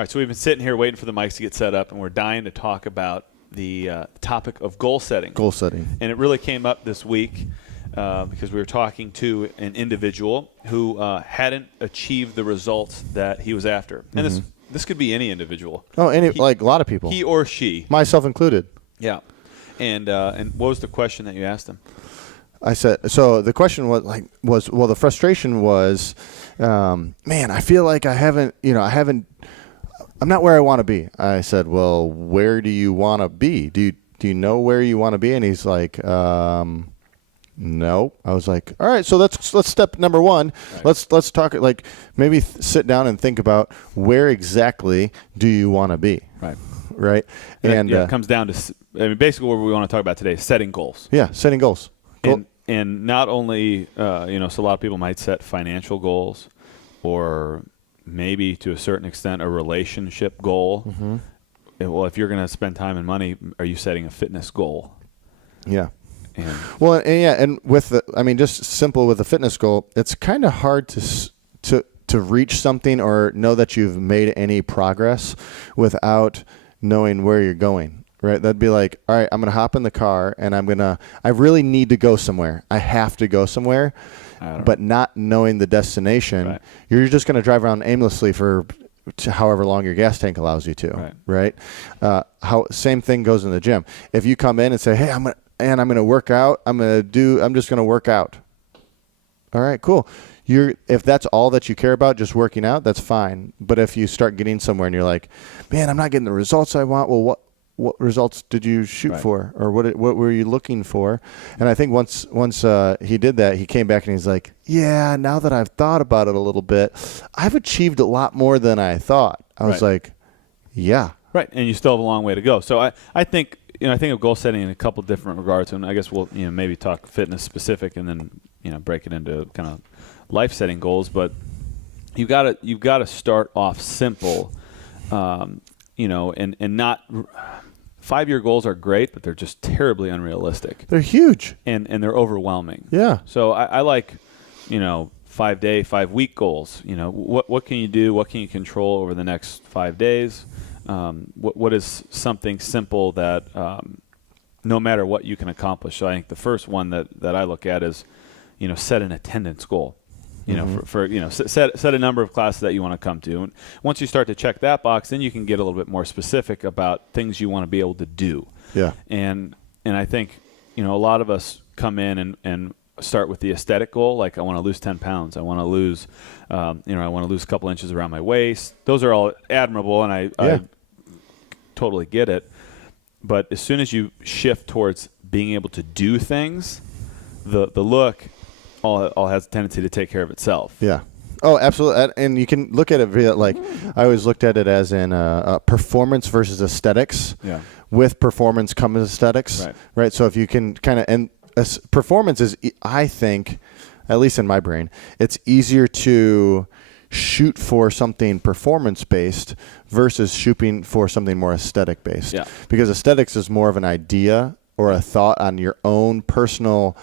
right, so we've been sitting here waiting for the mics to get set up, and we're dying to talk about the topic of goal setting. Goal setting. And it really came up this week because we were talking to an individual who hadn't achieved the results that he was after. And this could be any individual. Oh, like a lot of people. He or she. Myself included. Yeah. And what was the question that you asked him? I said, so the question was the frustration was, man, I feel like I'm not where I want to be. I said, well, where do you want to be? Do you know where you want to be? And he's like, no. I was like, all right, so let's step number one. Right. Let's talk, like maybe sit down and think about where exactly do you want to be? Right. Right. And it comes down to, basically what we want to talk about today is setting goals. Yeah, setting goals. And not only, so a lot of people might set financial goals or maybe to a certain extent a relationship goal. Mm-hmm. Well, if you're going to spend time and money, are you setting a fitness goal? Yeah. And just simple with a fitness goal, it's kind of hard to reach something or know that you've made any progress without knowing where you're going. Right, that'd be like, all right, I'm gonna hop in the car and I really need to go somewhere. I have to go somewhere, but not knowing the destination, you're just gonna drive around aimlessly for however long your gas tank allows you to. Right. Same thing goes in the gym. If you come in and say, hey, I'm gonna work out. I'm just gonna work out. All right, cool. If that's all that you care about, just working out, that's fine. But if you start getting somewhere and you're like, man, I'm not getting the results I want. Well, what results did you shoot for, or what were you looking for? And I think once he did that, he came back and he's like, yeah, now that I've thought about it a little bit, I've achieved a lot more than I thought. I was like, yeah. Right, and you still have a long way to go. So I think of goal setting in a couple different regards, and I guess we'll maybe talk fitness specific and then break it into kind of life setting goals. But you've got to start off simple, and not. 5-year goals are great, but they're just terribly unrealistic. They're huge. And they're overwhelming. Yeah. So I like, 5-day, 5-week goals. What can you do? What can you control over the next 5 days? What is something simple that no matter what you can accomplish? So I think the first one that I look at is, set an attendance goal. Set a number of classes that you want to come to. And once you start to check that box, then you can get a little bit more specific about things you want to be able to do. Yeah. And I think, a lot of us come in and start with the aesthetic goal. Like, I want to lose 10 pounds. I want to lose, I want to lose a couple inches around my waist. Those are all admirable, and I totally get it. But as soon as you shift towards being able to do things, the look all has a tendency to take care of itself. Yeah. Oh, absolutely. And you can look at it via, like, I always looked at it as in performance versus aesthetics. Yeah. With performance comes aesthetics. Right. So if you can kind of, and performance is, I think, at least in my brain, it's easier to shoot for something performance-based versus shooting for something more aesthetic-based. Yeah. Because aesthetics is more of an idea or a thought on your own personal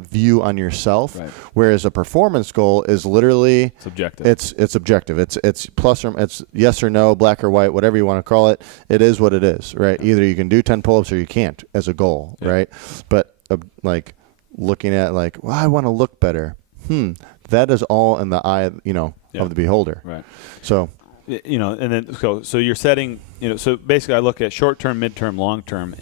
view on yourself, whereas a performance goal is literally subjective. It's objective. It's plus or it's yes or no, black or white, whatever you want to call it. It is what it is, right? Either you can do 10 pull-ups or you can't as a goal, right? But like looking at like, well, I want to look better. That is all in the eye, of the beholder. Right. So. And then so you're setting, so basically I look at short-term, mid-term, long-term,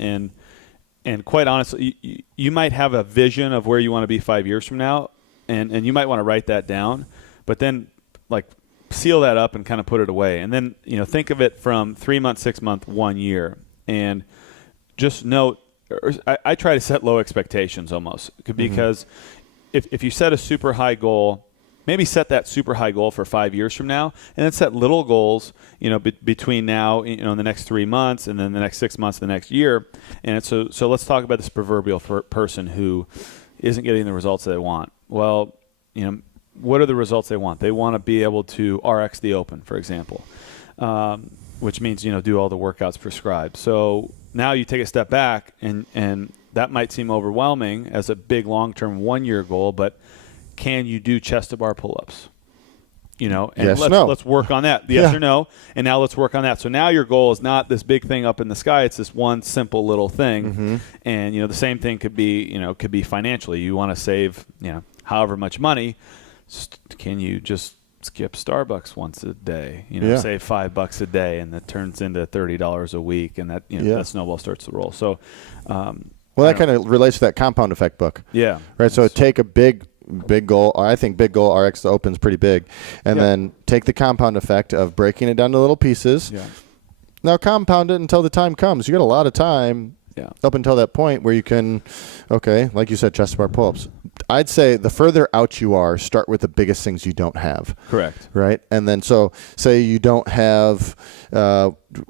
and quite honestly, you might have a vision of where you want to be 5 years from now, and you might want to write that down, but then like seal that up and kind of put it away. And then, think of it from 3 months, 6 months, 1 year. And just note, I try to set low expectations almost, because if you set a super high goal, maybe set that super high goal for 5 years from now, and then set little goals, between now, in the next 3 months, and then the next 6 months, the next year. And so let's talk about this proverbial person who isn't getting the results they want. Well, what are the results they want? They want to be able to RX the open, for example, which means, do all the workouts prescribed. So now you take a step back, and that might seem overwhelming as a big long-term 1 year goal, but can you do chest to bar pull-ups? And yes, let's work on that. Yes Yeah. or no, and now let's work on that. So now your goal is not this big thing up in the sky. It's this one simple little thing. And the same thing could be financially. You want to save however much money. Can you just skip Starbucks once a day? Save $5 a day, and that turns into $30 a week, and that that snowball starts to roll. So, well, that kind of relates to that compound effect book. Yeah. Right. So take a big goal. I think big goal RX the Open's pretty big, and then take the compound effect of breaking it down to little pieces. Yeah. Now compound it until the time comes. You got a lot of time. Yeah. Up until that point where you can, like you said, chest bar pull-ups. I'd say the further out you are, start with the biggest things you don't have. Correct. Right? And then so say you don't have,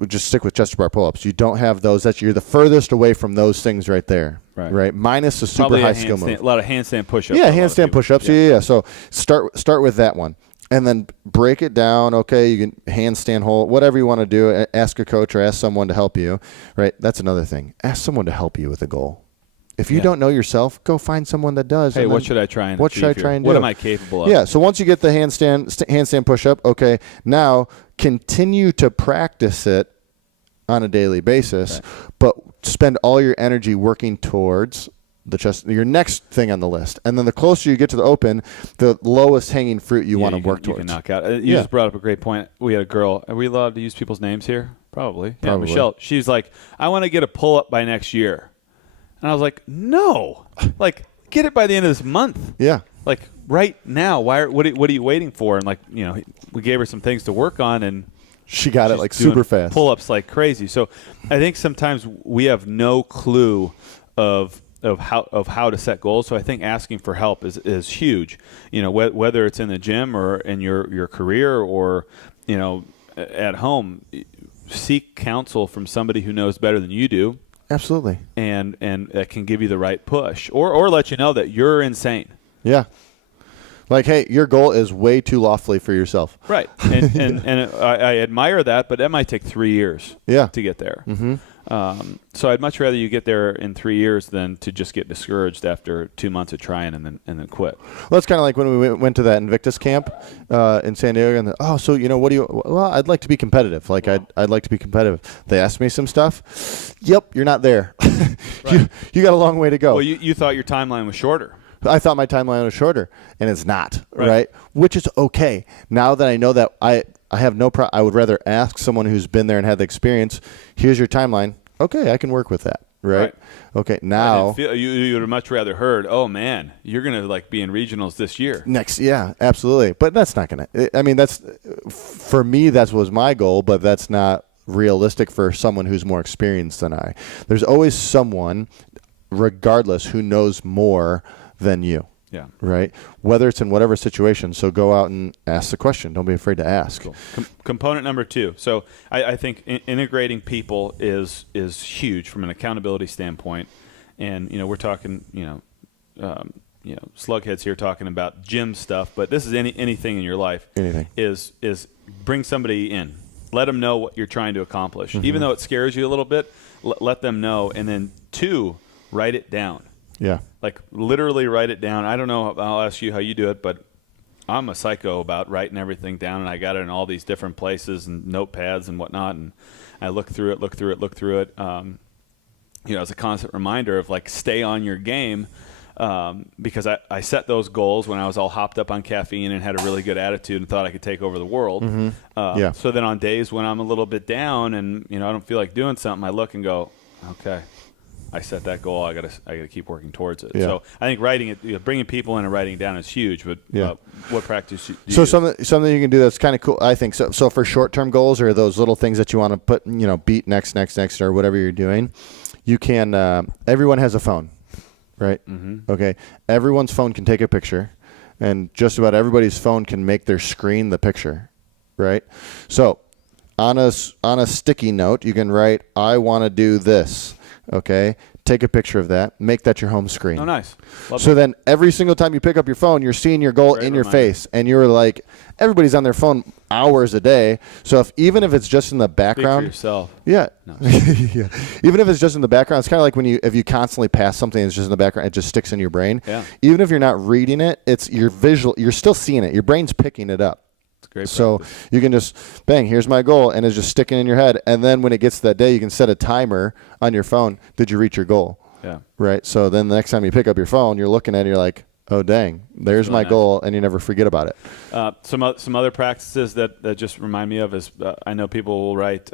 just stick with chest bar pull-ups. You don't have those. You're the furthest away from those things right there. Right? Minus a super high skill move. A lot of handstand push-ups. Yeah, handstand push-ups. Yeah. So start with that one. And then break it down. Okay, you can handstand hold, whatever you want to do. Ask a coach or ask someone to help you. Right? That's another thing. Ask someone to help you with a goal. If you don't know yourself, go find someone that does. Hey, what should I try and what should I try and do? What am I capable of? Yeah. So once you get the handstand push-up, okay, now continue to practice it on a daily basis, but spend all your energy working towards the chest, your next thing on the list. And then the closer you get to the Open, the lowest hanging fruit you want to work towards. You can knock out. You just brought up a great point. We had a girl. Are we allowed to use people's names here? Probably. Yeah, Michelle. She's like, I want to get a pull-up by next year. And I was like, no. Like, get it by the end of this month. Yeah. Like, right now. What are you waiting for? And, we gave her some things to work on, and she got it, like, super fast. Pull-ups like crazy. So I think sometimes we have no clue of how to set goals. So I think asking for help is huge. Whether it's in the gym or in your career or at home, seek counsel from somebody who knows better than you do. Absolutely. And that can give you the right push or let you know that you're insane. Yeah. Like, hey, your goal is way too lofty for yourself. Right. And I admire that, but that might take 3 years to get there. Mm-hmm. So I'd much rather you get there in 3 years than to just get discouraged after 2 months of trying and then quit. Well, it's kind of like when we went to that Invictus camp in San Diego, and what do you? Well, I'd like to be competitive. Like I'd like to be competitive. They asked me some stuff. Yep, you're not there. Right. you got a long way to go. Well, you thought your timeline was shorter. I thought my timeline was shorter, and it's not. Right? Which is okay. Now that I know that I have no problem. I would rather ask someone who's been there and had the experience. Here's your timeline. Okay, I can work with that. Right. Okay. Now you would have much rather heard, oh man, you're gonna be in regionals this year. Next, yeah, absolutely. But that's not gonna. I mean, that's for me. That was my goal, but that's not realistic for someone who's more experienced than I. There's always someone, regardless, who knows more than you. Yeah. Right? Whether it's in whatever situation. So go out and ask the question. Don't be afraid to ask. Cool. Component number 2. So I think integrating people is huge from an accountability standpoint. And, we're talking, slugheads here talking about gym stuff, but this is anything in your life. Anything. Is bring somebody in. Let them know what you're trying to accomplish. Mm-hmm. Even though it scares you a little bit, let them know. And then 2, write it down. Yeah. Like literally write it down. I don't know. I'll ask you how you do it, but I'm a psycho about writing everything down, and I got it in all these different places and notepads and whatnot. And I look through it. As a constant reminder of stay on your game, because I set those goals when I was all hopped up on caffeine and had a really good attitude and thought I could take over the world. Mm-hmm. So then on days when I'm a little bit down and I don't feel like doing something, I look and go, okay, I set that goal. I gotta keep working towards it. Yeah. So I think writing it, bringing people in and writing down is huge. But what practice do you so use? something you can do that's kind of cool, I think. So for short-term goals or those little things that you want to put, beat next, or whatever you're doing, you can. Everyone has a phone, right? Mm-hmm. Okay. Everyone's phone can take a picture, and just about everybody's phone can make their screen the picture, right? So on a sticky note, you can write, "I want to do this." Okay, take a picture of that. Make that your home screen. Oh, nice. So then every single time you pick up your phone, you're seeing your goal in your face. And you're like, everybody's on their phone hours a day. So even if it's just in the background. Speak for yourself. Yeah. No. Yeah. Even if it's just in the background, it's kind of like if you constantly pass something that's just in the background, it just sticks in your brain. Yeah. Even if you're not reading it, it's your visual. You're still seeing it. Your brain's picking it up. Great So practice. you can just bang, here's my goal, and it's just sticking in your head. And then when it gets to that day, you can set a timer on your phone. Did you reach your goal? Yeah. Right. So then the next time you pick up your phone, you're looking at it, you're like, oh, dang, there's really my nice. goal, and you never forget about it. Some other practices that just remind me of is I know people will write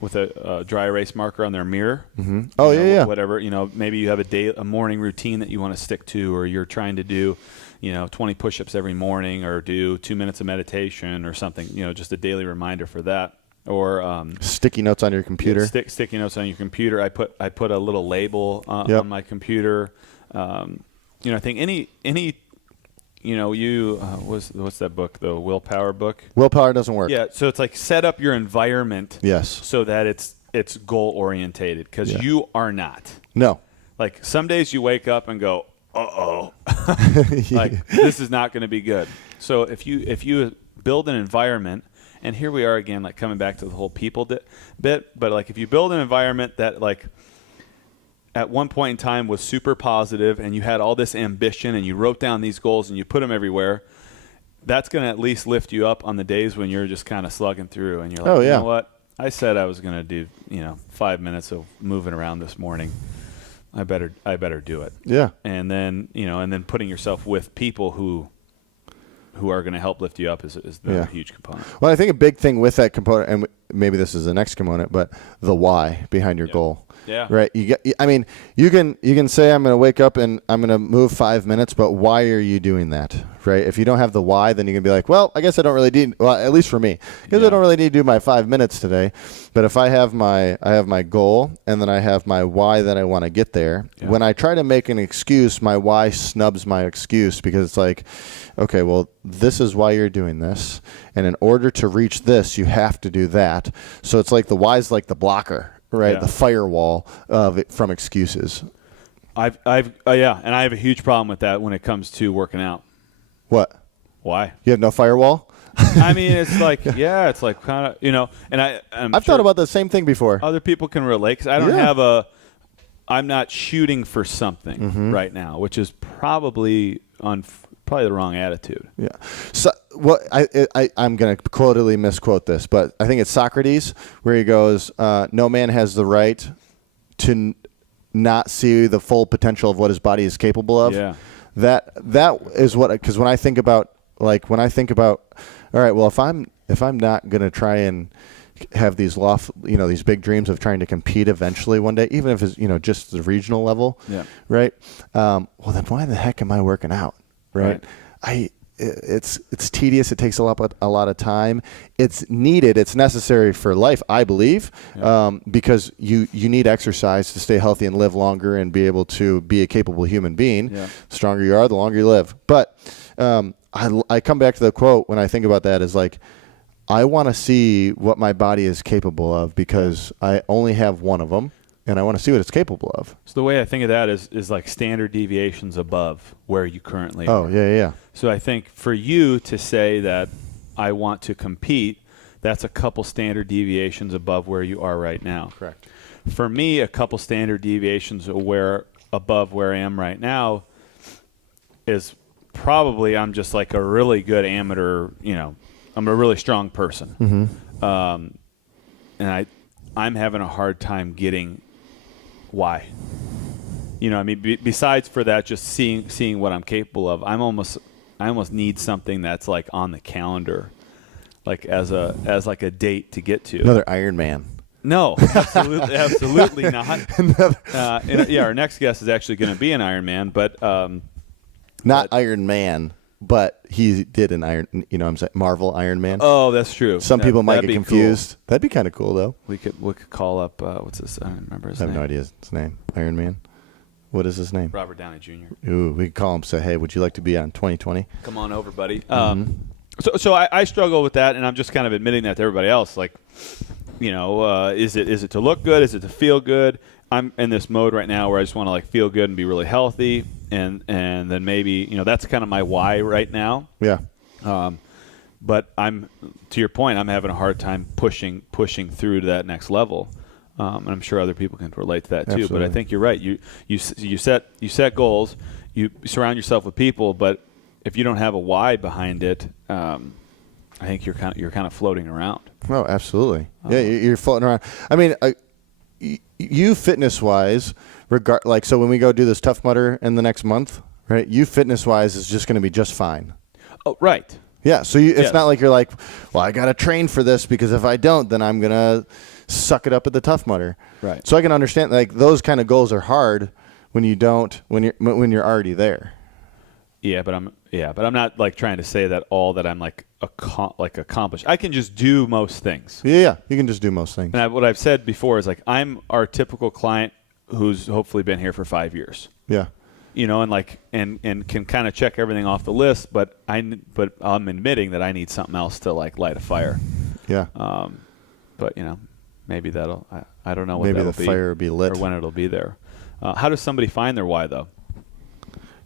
with a dry erase marker on their mirror. Mm-hmm. Oh, You know, yeah. Whatever, maybe you have a morning routine that you want to stick to, or you're trying to do, 20 push-ups every morning, or do 2 minutes of meditation or something, just a daily reminder for that. Or Sticky notes on your computer. sticky notes on your computer. I put a little label Yep. on my computer. I think any what's that book, the willpower book? Willpower doesn't work. Yeah, so it's like set up your environment Yes. so that it's goal orientated, because Yeah. you are not. No. Like some days you wake up and go, uh-oh, like this is not going to be good. So if you build an environment, and here we are again, like coming back to the whole people bit, but like if you build an environment that like at one point in time was super positive, and you had all this ambition, and you wrote down these goals and you put them everywhere, that's going to at least lift you up on the days when you're just kind of slugging through and you're like, Oh, you yeah. know what? I said I was going to do, 5 minutes of moving around this morning. I better do it. Yeah. And then, putting yourself with people who are going to help lift you up is the Yeah. huge component. Well, I think a big thing with that component, and maybe this is the next component, but the why behind your goal. Yeah. Right. You can say I'm going to wake up and I'm going to move 5 minutes, but why are you doing that? Right. If you don't have the why, then you can be like, well, I guess I don't really need. Well, at least for me, because Yeah. I don't really need to do my 5 minutes today. But if I have my goal, and then I have my why that I want to get there. Yeah. When I try to make an excuse, my why snubs my excuse, because it's like, okay, well, this is why you're doing this, and in order to reach this, you have to do that. So it's like the why is like the blocker. Right, Yeah. the firewall of it from excuses. And I have a huge problem with that when it comes to working out. What? Why? You have no firewall? I mean, it's like, yeah, it's like kind of, and I've thought about the same thing before. Other people can relate, because I don't Yeah. have I'm not shooting for something right now, which is probably the wrong attitude. Yeah. So what I'm going to totally misquote this, but I think it's Socrates where he goes, "No man has the right to not see the full potential of what his body is capable of." Yeah. That is what, because when I think about, all right, well, if I'm not going to try and have these these big dreams of trying to compete eventually one day, even if it's just the regional level, Yeah. right? Well, then why the heck am I working out? Right. It's tedious. It takes a lot of time. It's needed. It's necessary for life, I believe, because you need exercise to stay healthy and live longer and be able to be a capable human being. Yeah. The stronger you are, the longer you live. But I come back to the quote when I think about that, is like, I want to see what my body is capable of, because I only have one of them. And I want to see what it's capable of. So the way I think of that is like standard deviations above where you currently Oh, are. yeah. So I think for you to say that I want to compete, that's a couple standard deviations above where you are right now. Correct. For me, a couple standard deviations above where I am right now is probably I'm just like a really good amateur, I'm a really strong person. And I'm having a hard time getting why. Besides for that, just seeing what I'm capable of, I almost need something that's like on the calendar, like as like a date to get to. Another Iron Man. No, absolutely not. Our next guest is actually going to be an Iron Man, but Not Iron Man, but he did an I'm saying Marvel Iron Man. oh, that's true. Some people might that'd get be confused. cool. Don't be kind of cool, though. We could call up what's this? I don't remember his I have name. no idea his name. Iron Man. What is his name? Robert Downey Jr. Ooh, we could call him. Say, hey, would you like to be on 2020? Come on over, buddy. So I struggle with that, and I'm just kind of admitting that to everybody else. Like, is it to look good? Is it to feel good? I'm in this mode right now where I just want to like feel good and be really healthy, and then maybe that's kind of my why right now. Yeah. But to your point, I'm having a hard time pushing through to that next level. And I'm sure other people can relate to that too. Absolutely. But I think you're right. You set goals. You surround yourself with people, but if you don't have a why behind it, I think you're kind of floating around. Oh, absolutely. Yeah, you're floating around. I mean, you fitness-wise, so when we go do this Tough Mudder in the next month, right? You fitness-wise is just going to be just fine. Oh, right. Yeah, so it's not like you're like, well, I got to train for this because if I don't, then I'm going to suck it up at the Tough Mudder. Right. So I can understand like those kind of goals are hard when you're already there. Yeah, but I'm not like trying to say that all that I'm like accomplished. I can just do most things. Yeah, you can just do most things. And what I've said before is like I'm our typical client who's hopefully been here for 5 years. Yeah. And like and can kind of check everything off the list, but I'm admitting that I need something else to like light a fire. Yeah. But maybe that'll I don't know what maybe that'll the fire will be lit or when it'll be there. How does somebody find their why though?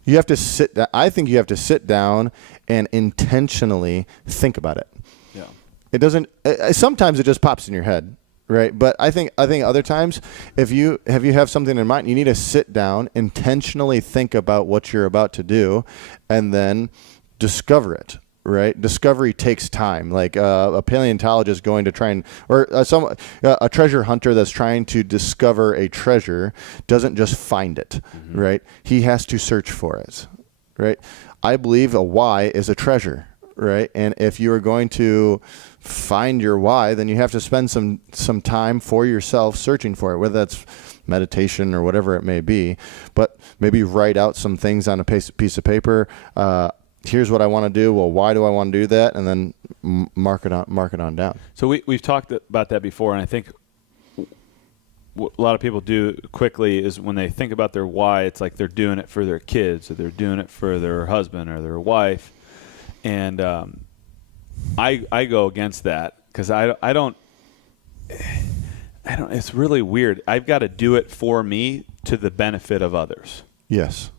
You have to I think you have to sit down and intentionally think about it. Yeah. It doesn't. Sometimes it just pops in your head, right? But I think other times, if you have something in mind, you need to sit down, intentionally think about what you're about to do, and then discover it. Right? Discovery takes time. Like a paleontologist going to try and, or a treasure hunter that's trying to discover a treasure doesn't just find it, right? He has to search for it, right? I believe a why is a treasure, right? And if you are going to find your why, then you have to spend some time for yourself searching for it, whether that's meditation or whatever it may be. But maybe write out some things on a piece of paper. Here's what I want to do. Well, why do I want to do that? And then mark it on down. So we've talked about that before, and I think what a lot of people do quickly is when they think about their why, it's like they're doing it for their kids, or they're doing it for their husband or their wife. And I go against that because I don't. It's really weird. I've got to do it for me to the benefit of others. Yes,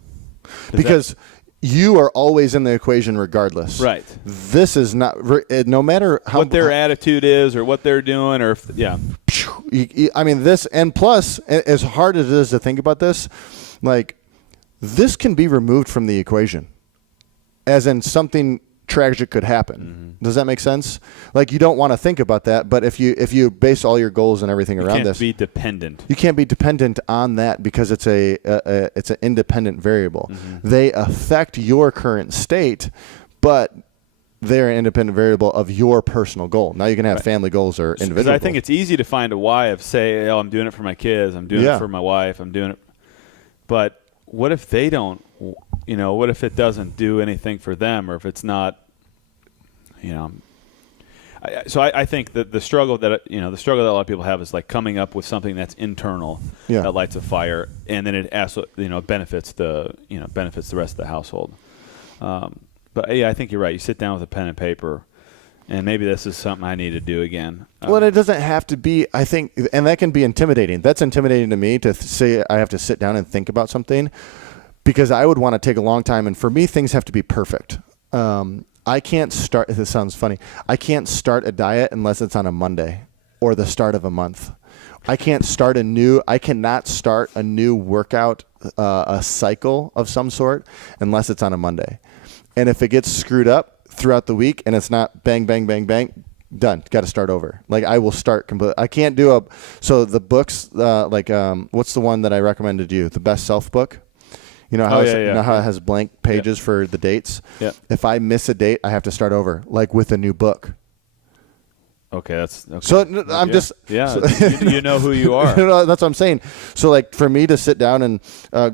because you are always in the equation regardless. Right. This is not, no matter how what their attitude is or what they're doing or I mean, this, and plus, as hard as it is to think about this, like this can be removed from the equation, as in something tragic could happen. Does that make sense? Like you don't want to think about that, but if you base all your goals and everything around this, you can't be dependent. You can't be dependent on that because it's an independent variable. They affect your current state, but they're an independent variable of your personal goal. Now you can have family goals or individual goals. I think it's easy to find a why of say, I'm doing it for my kids, I'm doing it for my wife, I'm doing it. But what if they don't? What if it doesn't do anything for them, or if it's not? I think that the struggle that a lot of people have is like coming up with something that's internal that lights a fire, and then it also benefits the rest of the household. But yeah, I think you're right. You sit down with a pen and paper, and maybe this is something I need to do again. Well, it doesn't have to be. I think, and that can be intimidating. That's intimidating to me to say I have to sit down and think about something, because I would want to take a long time, and for me, things have to be perfect. I can't start. This sounds funny. I can't start a diet unless it's on a Monday or the start of a month. I cannot start a new workout, a cycle of some sort, unless it's on a Monday. And if it gets screwed up throughout the week and it's not bang, bang, bang, bang, done. Got to start over. Like I will start completely. I can't do so the books, what's the one that I recommended you? The Best Self book. You know how how it has blank pages for the dates? Yeah. If I miss a date, I have to start over, like with a new book. Okay, that's okay. So I'm just you know who you are. That's what I'm saying. So like for me to sit down and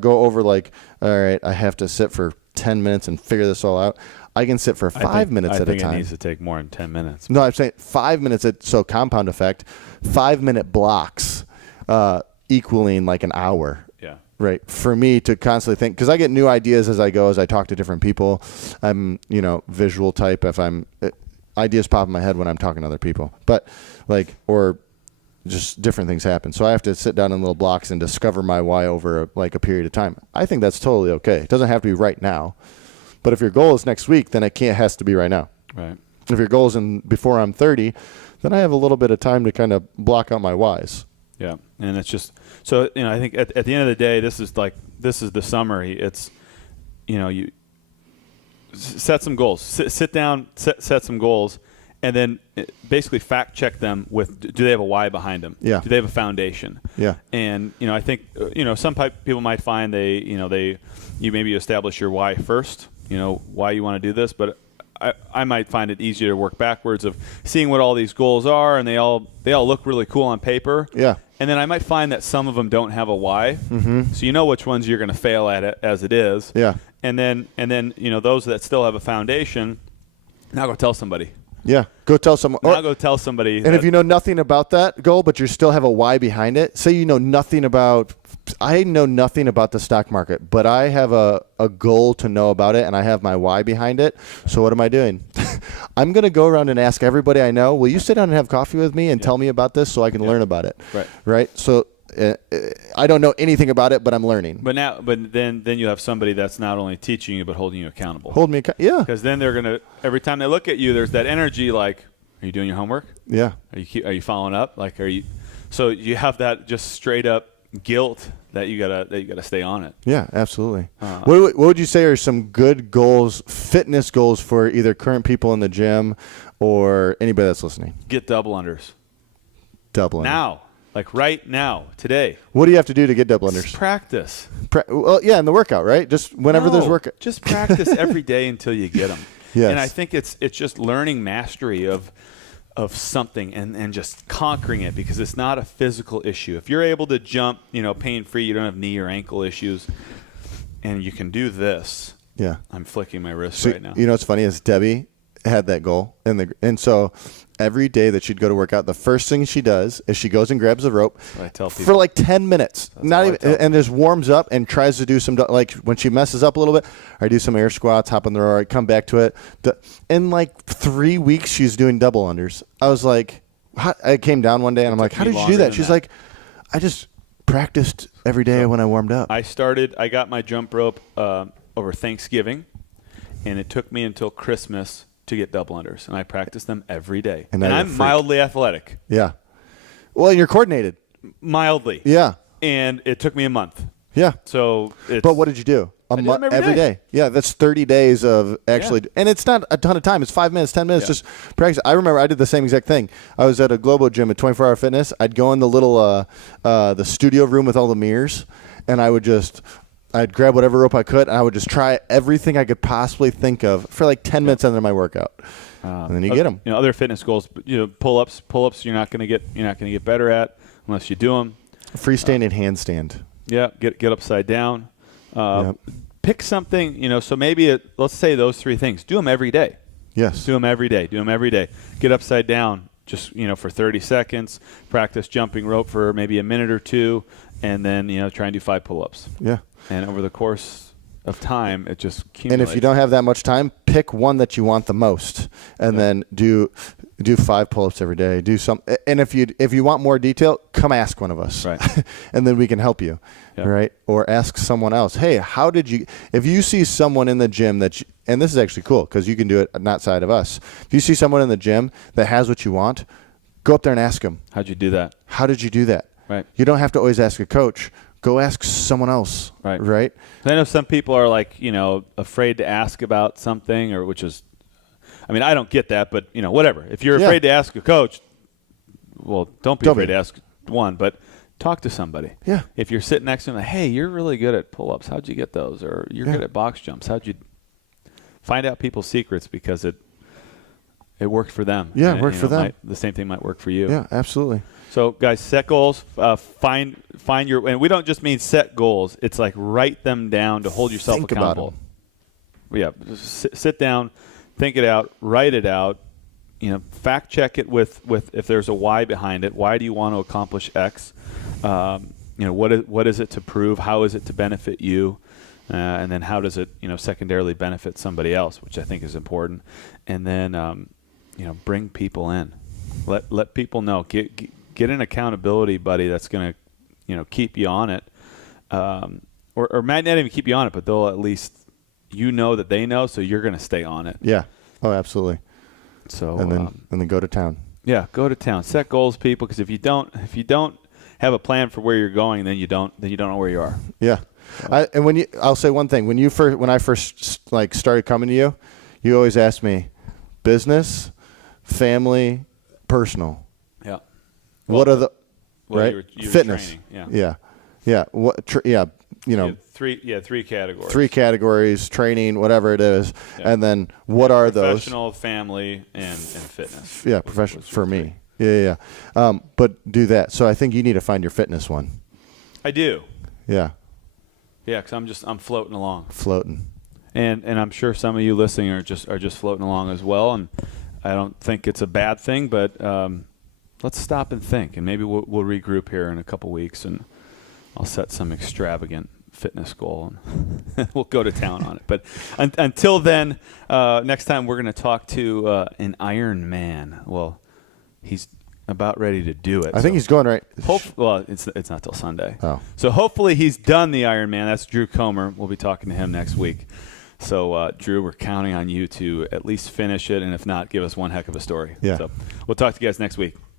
go over like, all right, I have to sit for 10 minutes and figure this all out. I can sit for 5 minutes at a time. I think it needs to take more than 10 minutes. No, I'm saying 5 minutes. So compound effect, 5 minute blocks equaling like an hour. Yeah. Right. For me to constantly think, because I get new ideas as I go, as I talk to different people. I'm, visual type. Ideas pop in my head when I'm talking to other people, but or just different things happen. So I have to sit down in little blocks and discover my why over a period of time. I think that's totally okay. It doesn't have to be right now, but if your goal is next week, then it has to be right now. Right. If your goal is before I'm 30, then I have a little bit of time to kind of block out my whys. Yeah, and it's just so I think at the end of the day, this is the summary. It's you set some goals, sit down, set some goals, and then basically fact check them with, do they have a why behind them? Yeah. Do they have a foundation? Yeah. And I think some people might find you maybe establish your why first, why you want to do this, but I might find it easier to work backwards of seeing what all these goals are, and they all look really cool on paper. Yeah. And then I might find that some of them don't have a why, so you know which ones you're going to fail at it as it is. Yeah. And then those that still have a foundation, now go tell somebody. Yeah. Go tell someone. Now go tell somebody. And if you know nothing about that goal, but you still have a why behind it, say you know nothing about. I know nothing about the stock market, but I have a goal to know about it, and I have my why behind it. So what am I doing? I'm going to go around and ask everybody I know, will you sit down and have coffee with me and tell me about this so I can learn about it? Right? So I don't know anything about it, but I'm learning. But then you have somebody that's not only teaching you, but holding you accountable. Yeah. Because then they're going to, every time they look at you, there's that energy like, are you doing your homework? Yeah. Are you following up? Like, so you have that just straight up guilt that you gotta stay on it. Yeah, absolutely. What would you say are some good goals, fitness goals for either current people in the gym or anybody that's listening? Get double unders. Double unders. Now. Like right now, today. What do you have to do to get double unders? Just practice. Well, yeah, in the workout, right? Just whenever there's workout. Just practice every day until you get them. Yes. And I think it's just learning mastery of something and just conquering it, because it's not a physical issue. If you're able to jump, pain-free, you don't have knee or ankle issues, and you can do this. Yeah. I'm flicking my wrist So, right now. You know what's funny is Debbie had that goal, and so every day that she'd go to work out, the first thing she does is she goes and grabs a rope I tell people. for like 10 minutes, That's not all I even, tell and just warms up and tries to do some, like when she messes up a little bit, I do some air squats, hop on the rower, come back to it. In like 3 weeks, she's doing double unders. I was like, I came down one day and I'm like, how did you do that? She's like, I just practiced every day when I warmed up. I got my jump rope over Thanksgiving, and it took me until Christmas to get double unders, and I practice them every day. And I'm mildly athletic. Yeah. Well, you're coordinated. Mildly. Yeah. And it took me a month. Yeah. So but what did you do? Every day. Yeah, that's 30 days of actually, and it's not a ton of time. It's 5 minutes, 10 minutes, just practice. I remember I did the same exact thing. I was at a Globo gym at 24 Hour Fitness. I'd go in the little, the studio room with all the mirrors, and I'd grab whatever rope I could, and I would just try everything I could possibly think of for like 10 minutes under my workout. And then you get them. Other fitness goals, pull-ups you're not going to get better at unless you do them. Freestanding handstand. Yeah, get upside down. Pick something, so maybe let's say those three things. Do them every day. Yes. Do them every day. Get upside down just, for 30 seconds. Practice jumping rope for maybe a minute or two, and then, try and do 5 pull-ups. Yeah. And over the course of time, it just accumulates. And if you don't have that much time, pick one that you want the most, and then do 5 pull-ups every day. Do some, and if you want more detail, come ask one of us, right? And then we can help you, right? Or ask someone else. Hey, how did you? If you see someone in the gym and this is actually cool because you can do it not side of us. If you see someone in the gym that has what you want, go up there and ask them. How'd you do that? How did you do that? Right. You don't have to always ask a coach. Go ask someone else. Right. I know some people are like, afraid to ask about something, I don't get that, but whatever. If you're afraid to ask a coach, well, don't be afraid to ask one, but talk to somebody. Yeah. If you're sitting next to them, like, hey, you're really good at pull-ups. How'd you get those? Or you're good at box jumps. How'd you find out people's secrets, because it worked for them. Yeah, it worked for them. The same thing might work for you. Yeah, absolutely. So, guys, set goals. Find your, and we don't just mean set goals. It's like write them down to hold yourself accountable. Yeah, sit down, think it out, write it out. Fact check it with if there's a why behind it. Why do you want to accomplish X? What is it to prove? How is it to benefit you? And then how does it secondarily benefit somebody else, which I think is important. And then bring people in. Let people know. Get an accountability buddy that's going to keep you on it, or might not even keep you on it, but they'll at least that they know, so you're going to stay on it. Yeah. Oh, absolutely. So and then go to town. Yeah, go to town. Set goals, people, because if you don't have a plan for where you're going, then you don't know where you are. Yeah. I'll say one thing. When I first started coming to you, you always asked me, business, family, personal. Yeah. What are the right? You were Fitness. training, Yeah. What? You know, three categories. 3 categories: training, whatever it is, and then what are those? Professional, family, and fitness. Yeah, professional for me. Yeah. But do that. So I think you need to find your fitness one. I do. Yeah. Yeah, because I'm floating along. Floating. And I'm sure some of you listening are just floating along as well. And I don't think it's a bad thing, but let's stop and think, and maybe we'll regroup here in a couple weeks, and I'll set some extravagant fitness goal, and we'll go to town on it. But until then, next time we're going to talk to an Iron Man. Well, he's about ready to do it. I think he's going right. Well, it's not till Sunday. Oh. So hopefully he's done the Iron Man. That's Drew Comer. We'll be talking to him next week. So, Drew, we're counting on you to at least finish it, and if not, give us one heck of a story. Yeah. So we'll talk to you guys next week.